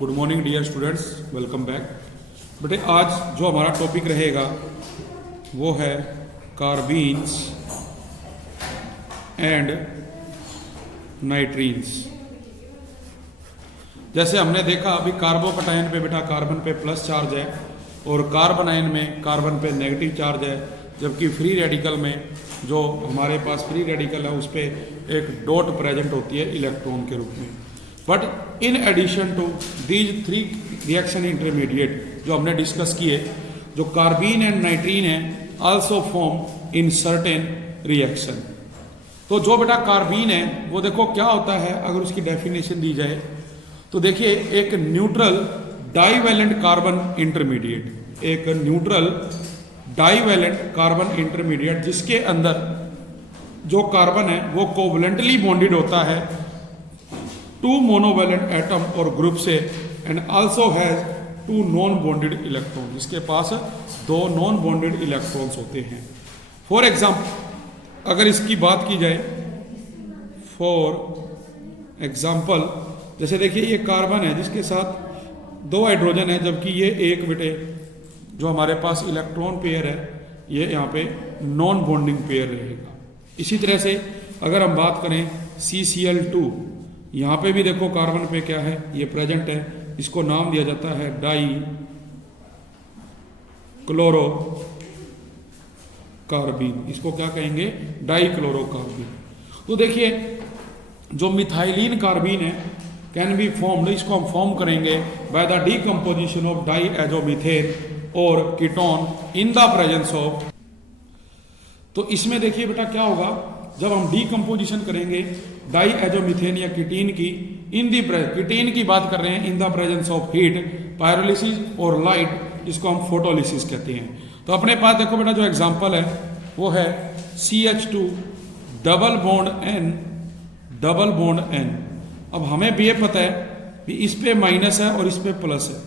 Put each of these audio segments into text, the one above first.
Good morning dear students, welcome back. बेटे आज जो हमारा टॉपिक रहेगा वो है कार्बीन्स एंड नाइट्रीन्स। जैसे हमने देखा अभी कार्बोकटायन पे बेटा कार्बन पे प्लस चार्ज है और कार्बन आयन में कार्बन पे नेगेटिव चार्ज है, जबकि फ्री रेडिकल में जो हमारे पास फ्री रेडिकल है उस पर एक डॉट प्रेजेंट होती है इलेक्ट्रॉन के रूप में। But in addition to these three reaction intermediate जो हमने डिस्कस किए, जो कार्बीन एंड नाइट्रीन है also form in certain reaction. तो जो बेटा कार्बीन है वो देखो क्या होता है, अगर उसकी डेफिनेशन दी जाए तो देखिए एक न्यूट्रल डाईवैलेंट कार्बन इंटरमीडिएट, एक न्यूट्रल डाईवैलेंट कार्बन इंटरमीडिएट जिसके अंदर जो कार्बन है वो कोवलेंटली बॉन्डेड होता है टू मोनोवैलेंट एटम और ग्रुप से and also has two non bonded electron, जिसके पास दो नॉन बॉन्डेड इलेक्ट्रॉन्स होते हैं। फॉर एग्जाम्पल अगर इसकी बात की जाए, फॉर एग्जाम्पल जैसे देखिए ये कार्बन है जिसके साथ दो हाइड्रोजन है, जबकि ये एक बेटे जो हमारे पास इलेक्ट्रॉन पेयर है ये यहाँ पे नॉन बॉन्डिंग पेयर रहेगा। इसी तरह से अगर हम बात करें CCl2, यहाँ पे भी देखो कार्बन पे क्या है, ये प्रेजेंट है, इसको नाम दिया जाता है डाई क्लोरो कार्बीन, इसको क्या कहेंगे, डाई क्लोरो कार्बीन। तो देखिए जो मिथाइलिन कार्बीन है कैन बी फॉर्म्ड, इसको हम फॉर्म करेंगे by the decomposition of diazomethane और ketone in the presence of. तो इसमें देखिए बेटा क्या होगा, जब हम डीकम्पोजिशन करेंगे डाई एजोमीथेन या कीटीन की, इन दी कीटीन की बात कर रहे हैं in the presence of heat, pyrolysis और लाइट, जिसको हम फोटोलिसिस कहते हैं। तो अपने पास देखो बेटा जो एग्जांपल है वो है CH2 डबल बॉन्ड N। अब हमें भी ये पता है कि इस पे माइनस है और इस पे प्लस है,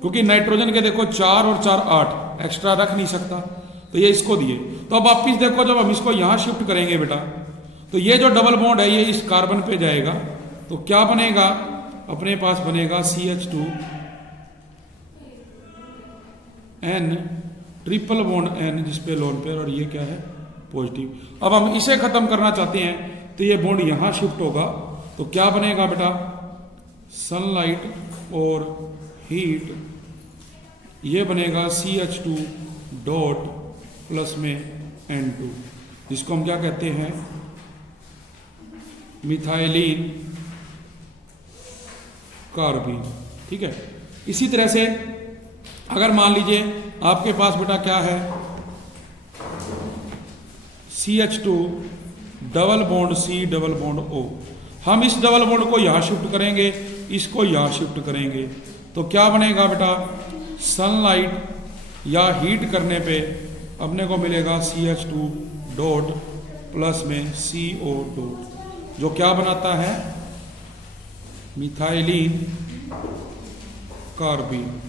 क्योंकि नाइट्रोजन के देखो 4 और 4 8 एक्स्ट्रा रख नहीं सकता, तो ये इसको दिए। तो अब वापिस देखो जब हम इसको यहां शिफ्ट करेंगे बेटा, तो ये जो डबल बॉन्ड है ये इस कार्बन पे जाएगा, तो क्या बनेगा, अपने पास बनेगा CH2 N triple bond N जिसपे लोन पेयर और ये क्या है पॉजिटिव। अब हम इसे खत्म करना चाहते हैं तो ये बॉन्ड यहां शिफ्ट होगा, तो क्या बनेगा बेटा, सनलाइट और हीट, ये बनेगा CH2 डॉट प्लस में N2, जिसको हम क्या कहते हैं, मिथाइलिन कार्बीन। ठीक है। इसी तरह से अगर मान लीजिए आपके पास बेटा क्या है CH2 double bond C double bond O, हम इस डबल बॉन्ड को यहां शिफ्ट करेंगे, इसको यहां शिफ्ट करेंगे, तो क्या बनेगा बेटा, सनलाइट या हीट करने पे अपने को मिलेगा CH2 डॉट प्लस में CO डॉट, जो क्या बनाता है मिथाइलिन कार्बीन।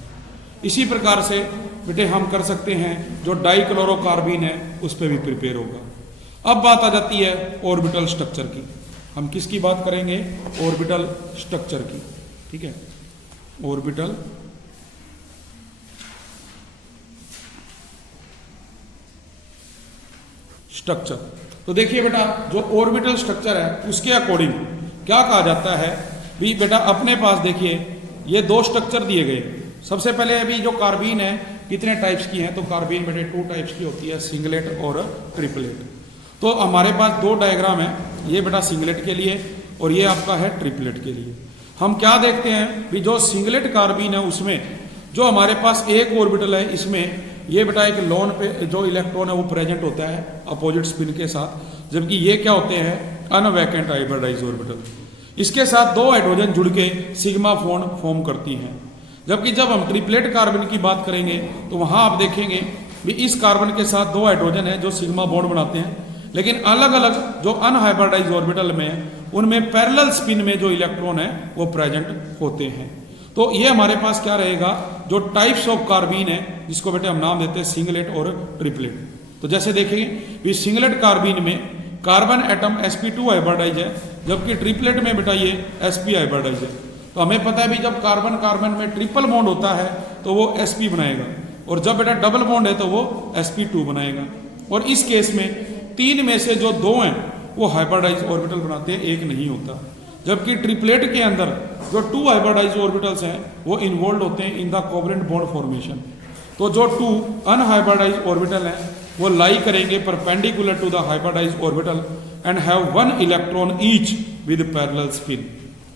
इसी प्रकार से बेटे हम कर सकते हैं जो डाइक्लोरोकार्बीन है उस पर भी प्रिपेयर होगा। अब बात आ जाती है ऑर्बिटल स्ट्रक्चर की, हम किसकी बात करेंगे, ऑर्बिटल स्ट्रक्चर की। ठीक है, ऑर्बिटल स्ट्रक्चर। तो देखिए बेटा जो ऑर्बिटल स्ट्रक्चर है उसके अकॉर्डिंग क्या कहा जाता है भी बेटा, अपने पास देखिए ये दो स्ट्रक्चर दिए गए। सबसे पहले अभी जो कार्बीन है कितने टाइप्स की हैं, तो कार्बीन बेटे 2 टाइप्स की होती है, सिंगलेट और ट्रिपलेट। तो हमारे पास 2 डायग्राम है, ये बेटा सिंगलेट के लिए और ये आपका है ट्रिपलेट के लिए। हम क्या देखते हैं भी जो सिंगलेट कार्बीन है उसमें जो हमारे पास एक ऑर्बिटल है, इसमें ये बेटा एक लोन पे जो इलेक्ट्रॉन है वो प्रेजेंट होता है अपोजिट स्पिन के साथ, जबकि ये क्या होते हैं अनवैकेंट हाइब्रिडाइज्ड ऑर्बिटल। इसके साथ 2 हाइड्रोजन जुड़ के सिग्मा बॉन्ड फॉर्म करती हैं। जबकि जब हम ट्रिपलेट कार्बन की बात करेंगे तो वहां आप देखेंगे भी इस कार्बन के साथ 2 हाइड्रोजन है जो सिग्मा बॉन्ड बनाते हैं, लेकिन अलग अलग जो अनहाइब्रिडाइज्ड ऑर्बिटल में है उनमें पैरेलल स्पिन में जो इलेक्ट्रॉन है वो प्रेजेंट होते हैं। तो ये हमारे पास क्या रहेगा, जो टाइप्स ऑफ कार्बीन है जिसको बेटे हम नाम देते हैं सिंगलेट और ट्रिपलेट। तो जैसे देखेंगे सिंगलेट कार्बीन में कार्बन एटम sp2 हाइब्रिडाइज है, जबकि ट्रिपलेट में बेटा ये sp हाइब्रिडाइज है। तो हमें पता है भी जब कार्बन कार्बन में ट्रिपल बॉन्ड होता है तो वो sp बनाएगा, और जब बेटा डबल बॉन्ड है तो वो sp2 बनाएगा। और इस केस में तीन में से जो दो हैं वो हाइब्रिडाइज ऑर्बिटल बनाते हैं, एक नहीं होता। जबकि ट्रिपलेट के अंदर जो टू हाइब्रिडाइज ऑर्बिटल्स हैं वो इन्वॉल्व होते हैं in the covalent bond formation. तो जो टू अनहाइब्रिडाइज ऑर्बिटल हैं वो लाई करेंगे perpendicular to the hybridised orbital and have one electron each with parallel spin.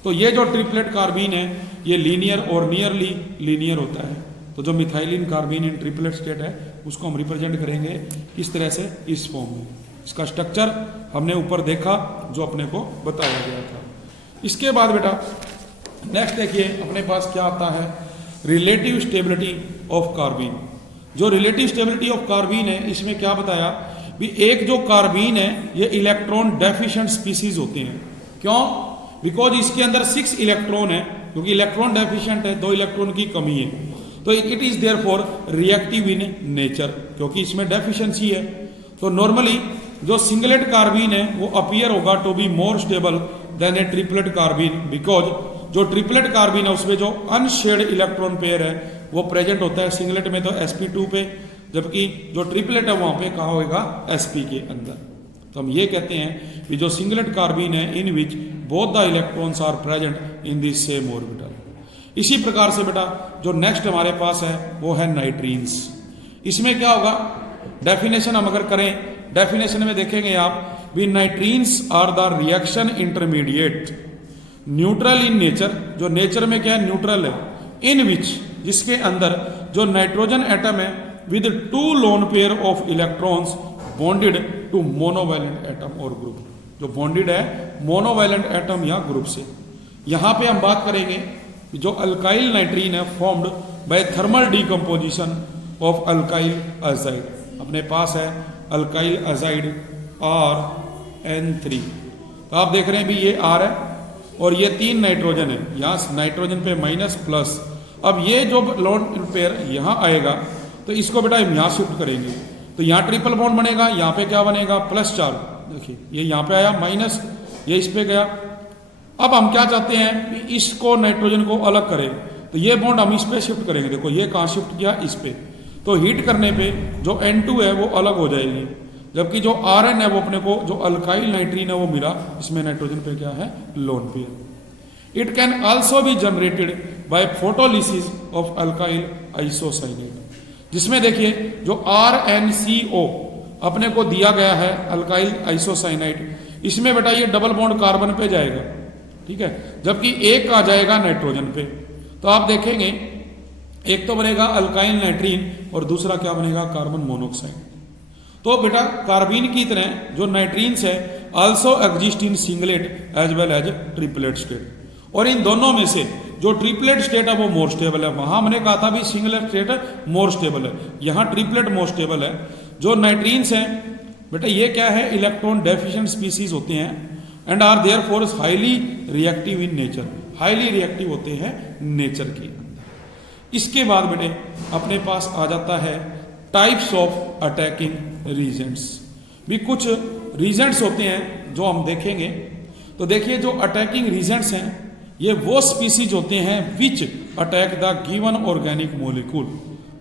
तो ये जो ट्रिपलेट कार्बीन है ये लीनियर और नियरली लीनियर होता है। तो जो मिथाइलिन कार्बीन इन ट्रिपलेट स्टेट है उसको हम रिप्रेजेंट करेंगे किस तरह से, इस फॉर्म में। इसका स्ट्रक्चर हमने ऊपर देखा जो अपने को बताया गया था। इसके बाद बेटा नेक्स्ट देखिए अपने पास क्या आता है, रिलेटिव स्टेबिलिटी ऑफ कार्बीन। जो रिलेटिव स्टेबिलिटी ऑफ कार्बीन है इसमें क्या बताया भी, एक जो कार्बीन है ये इलेक्ट्रॉन डेफिशिएंट स्पीसीज होते हैं। क्यों? बिकॉज इसके अंदर 6 इलेक्ट्रॉन है, क्योंकि इलेक्ट्रॉन डेफिशिएंट है, 2 इलेक्ट्रॉन की कमी है। तो it is therefore reactive in nature, क्योंकि इसमें डेफिशिएंसी है। तो नॉर्मली जो सिंगलेट कार्बीन है वो अपीयर होगा to be more stable than a triplet carbene, because जो ट्रिपलेट कार्बीन है उसमें जो अनशेयर्ड इलेक्ट्रॉन पेयर है वो प्रेजेंट होता है सिंगलेट में तो sp2 पे, जबकि जो ट्रिपलेट है वहां पे कहा होगा sp के अंदर। तो हम ये कहते हैं कि जो सिंगलेट कार्बीन है in which both the electrons are present in this same orbital. इसी प्रकार से बेटा जो नेक्स्ट हमारे पास है वो है नाइट्रीन्स। इसमें क्या होगा, डेफिनेशन हम अगर करें, डेफिनेशन में देखेंगे आप भी, nitrenes are the reaction intermediate neutral in nature, जो नेचर में क्या है न्यूट्रल है, इन विच जिसके अंदर जो नाइट्रोजन एटम है with 2 lone pair of electrons bonded to monovalent atom और ग्रुप, जो बॉन्डेड है मोनोवैलेंट एटम या ग्रुप से। यहां पे हम बात करेंगे जो अल्काइल नाइट्रीन है formed by thermal decomposition of alkyl azide. अपने पास है अल्काइल अजाइड RN3। तो आप देख रहे हैं भी ये R है और ये 3 नाइट्रोजन है, यहाँ नाइट्रोजन पे माइनस प्लस। अब ये जो लोन पेयर यहाँ आएगा तो इसको बेटा हम यहाँ शिफ्ट करेंगे, तो यहाँ ट्रिपल बॉन्ड बनेगा, यहाँ पे क्या बनेगा +4। देखिए ये यहाँ पे आया माइनस, ये इस पे गया। अब हम क्या चाहते हैं कि इसको नाइट्रोजन को अलग करें, तो ये बॉन्ड हम इस पे शिफ्ट करेंगे। देखो ये कहाँ शिफ्ट किया, इस पे। तो हीट करने पे जो N2 है वो अलग हो जाएगी, जबकि जो Rn है वो अपने को जो अल्काइल नाइट्रीन है वो मिला, इसमें नाइट्रोजन पे क्या है lone pair. It can also be generated by photolysis of alkyl isocyanate, जिसमें देखिए जो RnCO अपने को दिया गया है अल्काइल आइसोसाइनाइड, इसमें बेटा ये डबल बॉन्ड कार्बन पे जाएगा, ठीक है, जबकि एक आ जाएगा नाइट्रोजन पे। तो आप देखेंगे एक तो बनेगा अल्काइल नाइट्रीन और दूसरा क्या बनेगा कार्बन मोनोऑक्साइड। तो बेटा कार्बीन की तरह जो नाइट्रीन्स है also exist in singlet as well as triplet state, और इन दोनों में से जो ट्रिपलेट स्टेट है वो मोर स्टेबल है। वहां हमने कहा था भी सिंगलेट स्टेट मोर स्टेबल है, यहाँ ट्रिपलेट मोर स्टेबल है। जो नाइट्रीन्स हैं बेटा ये क्या है इलेक्ट्रॉन डेफिशिएंट स्पीसीज होते हैं and are therefore highly reactive in nature, highly reactive होते हैं नेचर के अंदर। इसके बाद बेटे अपने पास आ जाता है टाइप्स ऑफ अटैकिंग रीजेंट्स। भी कुछ रीजेंट्स होते हैं जो हम देखेंगे। तो देखिए जो अटैकिंग रीजेंट्स हैं ये वो स्पीसीज होते हैं which attack the given organic molecule,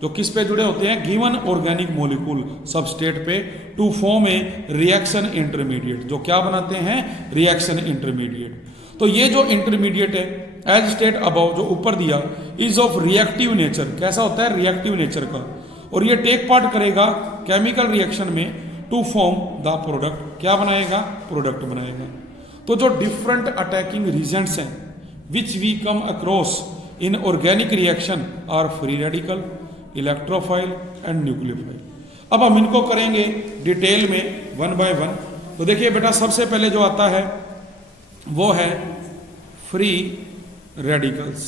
जो किस पे जुड़े होते हैं गिवन ऑर्गेनिक मॉलिक्यूल सबस्टेट पे to form a reaction intermediate, जो क्या बनाते हैं रिएक्शन इंटरमीडिएट। तो ये जो इंटरमीडिएट है एज स्टेट अबव जो ऊपर दिया इज ऑफ रिएक्टिव नेचर, कैसा होता है रिएक्टिव नेचर का, और ये टेक पार्ट करेगा केमिकल रिएक्शन में टू फॉर्म द प्रोडक्ट, क्या बनाएगा प्रोडक्ट बनाएगा। तो जो डिफरेंट अटैकिंग रीजेंट्स हैं which we come across in organic reaction are free radical, electrophile and nucleophile. अब हम इनको करेंगे डिटेल में 1 बाय 1। तो देखिए बेटा सबसे पहले जो आता है वो है फ्री रेडिकल्स।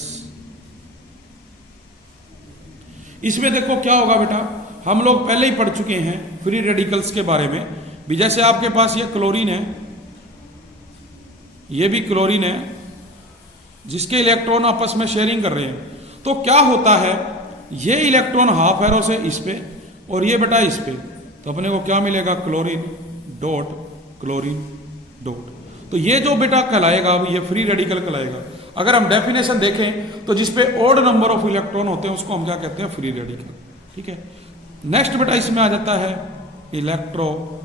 इसमें देखो क्या होगा बेटा, हम लोग पहले ही पढ़ चुके हैं फ्री रेडिकल्स के बारे में भी। जैसे आपके पास ये क्लोरीन है, ये भी क्लोरीन है जिसके इलेक्ट्रॉन आपस में शेयरिंग कर रहे हैं। तो क्या होता है ये इलेक्ट्रॉन हाफ एरो से इस पे और ये बेटा इस पे, तो अपने को क्या मिलेगा क्लोरीन डॉट क्लोरीन डॉट। तो ये जो बेटा कहलाएगा अब ये फ्री रेडिकल कहलाएगा। अगर हम डेफिनेशन देखें तो जिसपे ओड नंबर ऑफ इलेक्ट्रॉन होते हैं उसको हम क्या कहते हैं, फ्री रेडिकल। ठीक है, नेक्स्ट बेटा इसमें आ जाता है इलेक्ट्रोफाइल्स,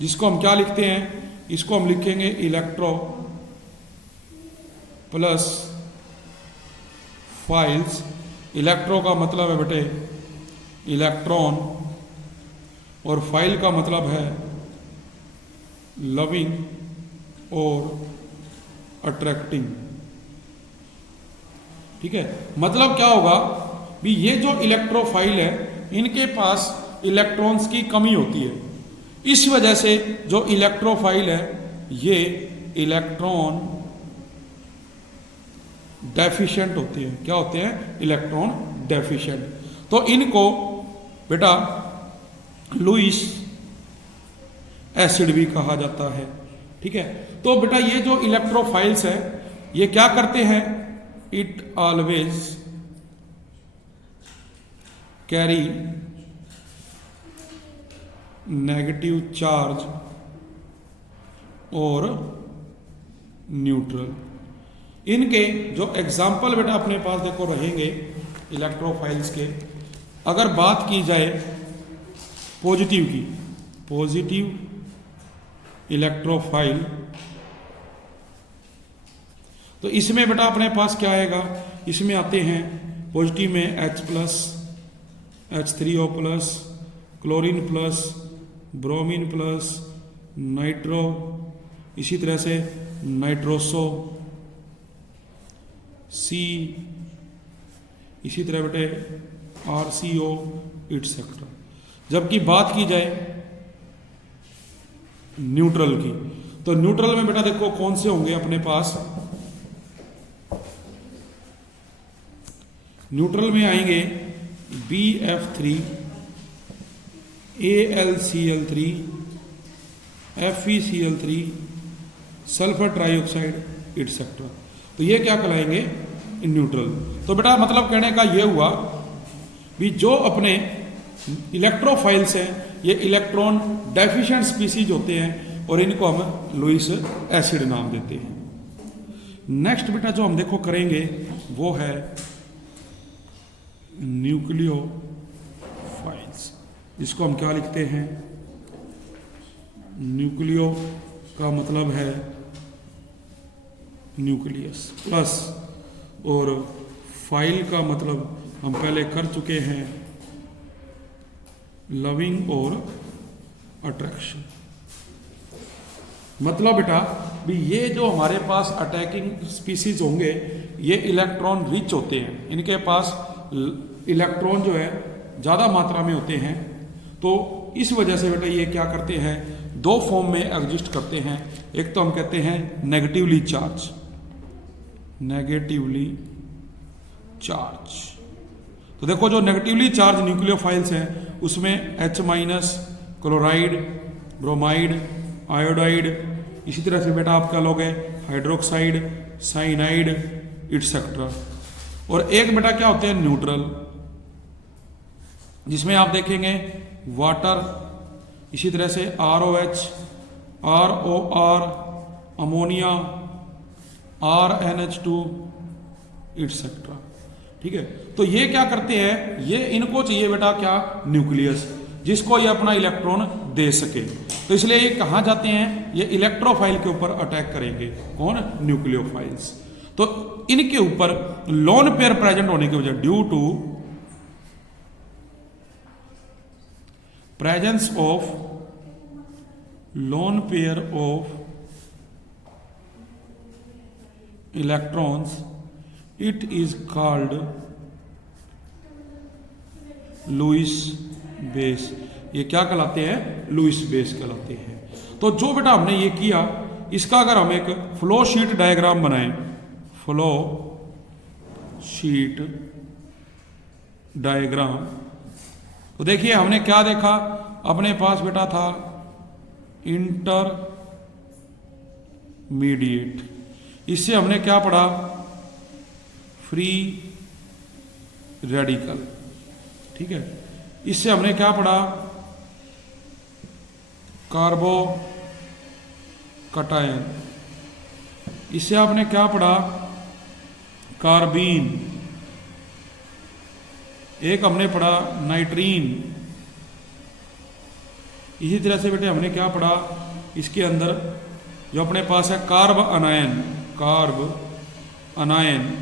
जिसको हम क्या लिखते हैं, इसको हम लिखेंगे इलेक्ट्रो प्लस फाइल्स। इलेक्ट्रो का मतलब है बेटे इलेक्ट्रॉन और फाइल का मतलब है लविंग और अट्रैक्टिंग। ठीक है, मतलब क्या होगा भी ये जो इलेक्ट्रोफाइल है इनके पास इलेक्ट्रॉन्स की कमी होती है, इस वजह से जो इलेक्ट्रोफाइल है ये इलेक्ट्रॉन डेफिशिएंट होते हैं। क्या होते हैं, इलेक्ट्रॉन डेफिशिएंट। तो इनको बेटा लुईस एसिड भी कहा जाता है। ठीक है, तो बेटा ये जो इलेक्ट्रोफाइल्स है ये क्या करते हैं, it always carry negative charge और न्यूट्रल। इनके जो एग्जाम्पल बेटा अपने पास देखो रहेंगे इलेक्ट्रोफाइल्स के, अगर बात की जाए पॉजिटिव की, पॉजिटिव इलेक्ट्रोफाइल, तो इसमें बेटा अपने पास क्या आएगा, इसमें आते हैं पॉजिटिव में H+, H3O+, chlorine plus, bromine plus, nitro, इसी तरह से नाइट्रोसो, सी, इसी तरह बेटे RCO इट्सेट्रा। जबकि बात की जाए न्यूट्रल की, तो न्यूट्रल में बेटा देखो कौन से होंगे अपने पास, न्यूट्रल में आएंगे BF3, AlCl3, FeCl3, sulphur trioxide et cetera. तो ये क्या कहलाएंगे, न्यूट्रल। तो बेटा मतलब कहने का ये हुआ भी जो अपने इलेक्ट्रोफाइल्स हैं ये इलेक्ट्रॉन डेफिशिएंट स्पीसीज होते हैं और इनको हम लुईस एसिड नाम देते हैं। नेक्स्ट बेटा जो हम देखो करेंगे वो है न्यूक्लियोफाइल्स, जिसको हम क्या लिखते हैं, न्यूक्लियो का मतलब है न्यूक्लियस प्लस, और फाइल का मतलब हम पहले कर चुके हैं लविंग और अट्रैक्शन। मतलब बेटा भी ये जो हमारे पास अटैकिंग स्पीसीज होंगे ये इलेक्ट्रॉन रिच होते हैं, इनके पास इलेक्ट्रॉन जो है ज़्यादा मात्रा में होते हैं। तो इस वजह से बेटा ये क्या करते हैं, दो फॉर्म में एग्जिस्ट करते हैं। एक तो हम कहते हैं नेगेटिवली चार्ज, नेगेटिवली चार्ज। तो देखो जो नेगेटिवली चार्ज न्यूक्लियोफाइल्स हैं उसमें H- क्लोराइड, ब्रोमाइड, आयोडाइड, इसी तरह से बेटा आप क्या लोगे हाइड्रोक्साइड, साइनाइड इट्सेट्रा। और एक बेटा क्या होते हैं न्यूट्रल, जिसमें आप देखेंगे वाटर, इसी तरह से ROH, ROR, ammonia, RNH2 et cetera. ठीक है, तो ये क्या करते हैं, ये इनको चाहिए बेटा क्या, न्यूक्लियस, जिसको ये अपना इलेक्ट्रॉन दे सके। तो इसलिए ये कहाँ जाते हैं, ये इलेक्ट्रोफाइल के ऊपर अटैक करेंगे। कौन, न्यूक्लियोफाइल्स। तो इनके ऊपर लोन पेयर प्रेजेंट होने की वजह, due to presence of lone pair of electrons, it is called Lewis base. ये क्या कहलाते हैं, लुईस बेस कहलाते हैं। तो जो बेटा हमने ये किया, इसका अगर हम एक फ्लो शीट डायग्राम बनाएं, फ्लो शीट डायग्राम, तो देखिए हमने क्या देखा, अपने पास बेटा था इंटरमीडिएट, इससे हमने क्या पढ़ा, फ्री रेडिकल। ठीक है, इससे हमने क्या पढ़ा, कार्बो कटायन। इससे आपने क्या पढ़ा, कार्बीन। एक हमने पढ़ा नाइट्रीन। इसी तरह से बेटे हमने क्या पढ़ा, इसके अंदर जो अपने पास है कार्ब अनायन, कार्ब अनायन।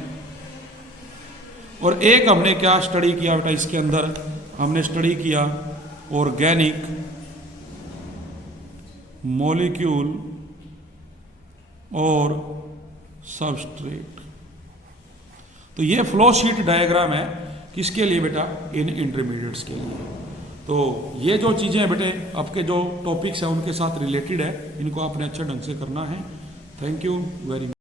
और एक हमने क्या स्टडी किया बेटा, इसके अंदर हमने स्टडी किया ऑर्गेनिक मॉलिक्यूल और सबस्ट्रेट। तो ये फ्लो शीट डायग्राम है किसके लिए बेटा, इन इंटरमीडिएट्स के लिए। तो ये जो चीज़ें हैं बेटे आपके जो टॉपिक्स हैं उनके साथ रिलेटेड है, इनको आपने अच्छे ढंग से करना है। Thank you very much.